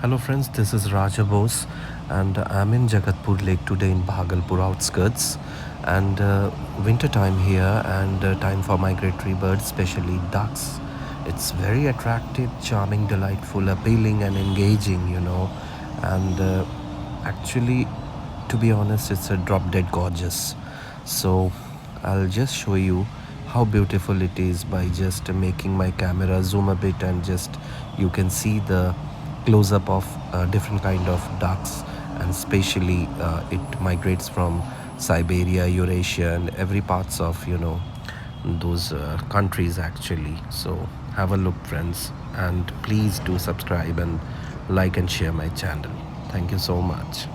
Hello friends, this is Raja Bose and I'm in Jagatpur Lake today in Bhagalpur outskirts, and winter time here, and time for migratory birds, especially ducks. It's very attractive, charming, delightful, appealing and engaging, and actually, to be honest, it's a drop dead gorgeous. So I'll just show you how beautiful it is by just making my camera zoom a bit, and just you can see the close up of different kind of ducks, and especially it migrates from Siberia, Eurasia and every parts of those countries actually. So have a look friends, and please do subscribe and like and share my channel. Thank you so much.